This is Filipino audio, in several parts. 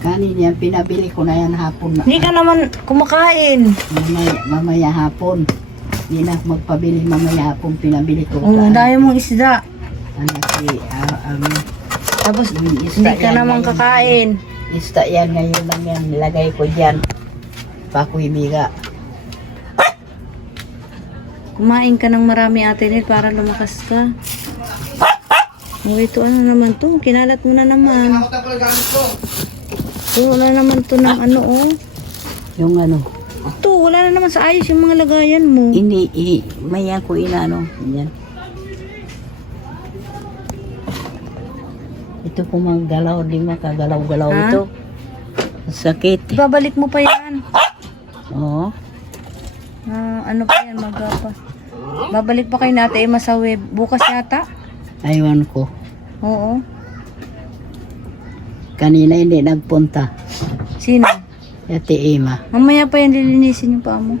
Kanin yan, pinabili ko na yan hapon. Hindi ka naman kumakain. Mamaya hapon. Hindi na ako magpabili mamaya hapon, pinabili ko. Oo, dahil mong isda. Tapos hindi ka naman kakain. Isda yan, ngayon lang yan. Nilagay ko dyan. Pakoy biga. Kumain ka ng marami, Ate Nel, para lumakas ka. Oh, ito ano naman to? Kinalat mo na naman. Ito, wala naman to ng ano, oh. Yung ano. Ito, wala na naman sa ayos yung mga lagayan mo. Hindi, maya ko inano. Yan. Ito kung maggalaw, di makagalaw-galaw Ha? ito. Sakit. Ibabalik mo pa yan. Oo. Ano pa yan, magapa. Babalik pa kayo natin, masawi. Bukas yata? Aywan ko. Oo. Kanina hindi nagpunta. Sino? Ate Ima. Mamaya pa yan lilinisin yung paa mo.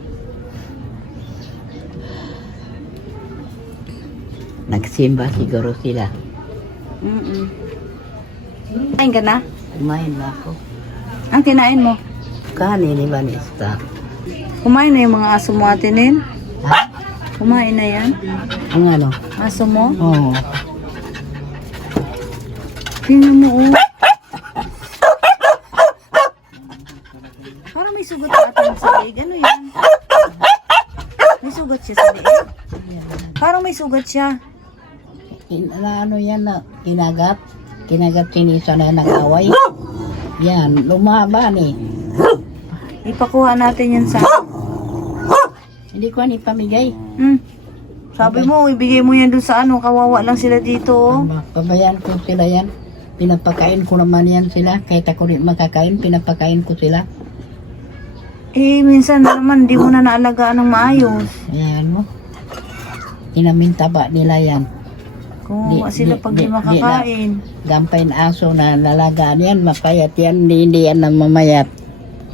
Nagsimba siguro sila. Kain ka na? Kumain na ako. Ang kinain mo? Kanin ni Vanessa. Kumain na yung mga aso mo, Ate Nel? Ha? Kumain na yan? Ang ano? Aso mo? Oo. Tingnan mo, oh. Parang may sugat sa atin sa liig. Ano yan? May sugat siya sa liig? Parang may sugat siya. Ano yan na kinagat? Kinagat sinisa na nag-away. Yan, lumaban eh. Ipakuha natin yan sa... Hindi ko ni pamigay. Sabi mo, ibigay mo yan dun sa ano. Kawawa lang sila dito, oh. Pabayaan ko sila yan. Pinapakain ko naman yan sila. Kahit ako rin makakain, pinapakain ko sila. Eh, minsan naman, di mo na naalagaan ng maayos. Ayan mo. Inamintaba nila yan. Kung sila pag di makakain. Gampay na aso na lalagaan yan, mapayat yan, hindi yan na mamayat.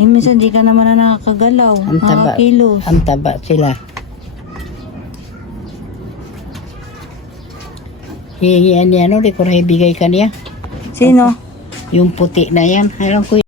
Eh, minsan di ka naman na nakakagalaw. Ang taba, Kilos. ang taba sila. Hihingian niya, ano, di ko na ibigay ka niya. Sino? Yung puti na yan, alam ko